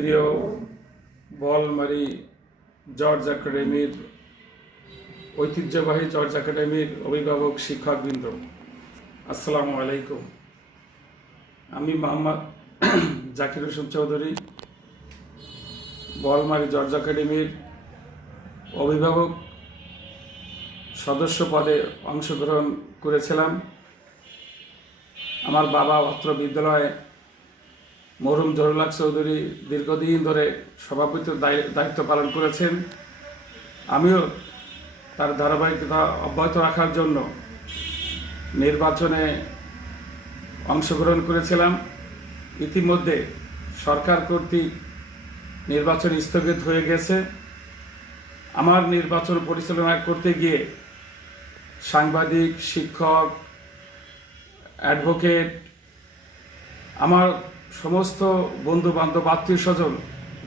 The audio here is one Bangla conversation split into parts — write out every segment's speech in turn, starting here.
প্রিয় বলমারি জর্জ একাডেমির ঐতিহ্যবাহী জর্জ একাডেমির অভিভাবক শিক্ষকবৃন্দ, আসসালামু আলাইকুম। আমি মোহাম্মদ জাকির হোসেন চৌধুরী, বলমারি জর্জ একাডেমির অভিভাবক সদস্য পদে অংশগ্রহণ করেছিলাম। আমার বাবা অত্র বিদ্যালয়ে মরহুম জহুরুল হক চৌধুরী দীর্ঘদিন ধরে সভাপতির দায়িত্ব পালন করেছেন। আমিও তার ধারাবাহিকতা অব্যাহত রাখার জন্য নির্বাচনে অংশগ্রহণ করেছিলাম। ইতিমধ্যে সরকার কর্তৃক নির্বাচন স্থগিত হয়ে গেছে। আমার নির্বাচন পরিচালনা করতে গিয়ে সাংবাদিক, শিক্ষক, অ্যাডভোকেট, আমার সমস্ত বন্ধু বান্ধব, আত্মীয় স্বজন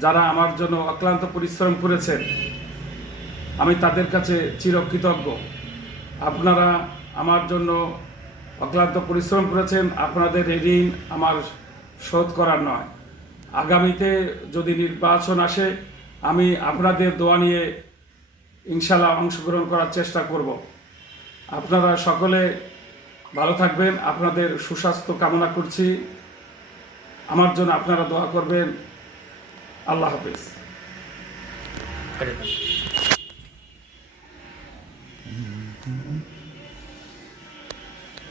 যারা আমার জন্য অক্লান্ত পরিশ্রম করেছেন, আমি তাদের কাছে চিরকৃতজ্ঞ। আপনারা আমার জন্য অক্লান্ত পরিশ্রম করেছেন, আপনাদের ঋণ আমার শোধ করার নয়। আগামীতে যদি নির্বাচন আসে, আমি আপনাদের দোয়া নিয়ে ইনশাল্লাহ অংশগ্রহণ করার চেষ্টা করব। আপনারা সকলে ভালো থাকবেন, আপনাদের সুস্বাস্থ্য কামনা করছি। আমার জন্য আপনারা দোয়া করবেন। আল্লাহ হাফেজ।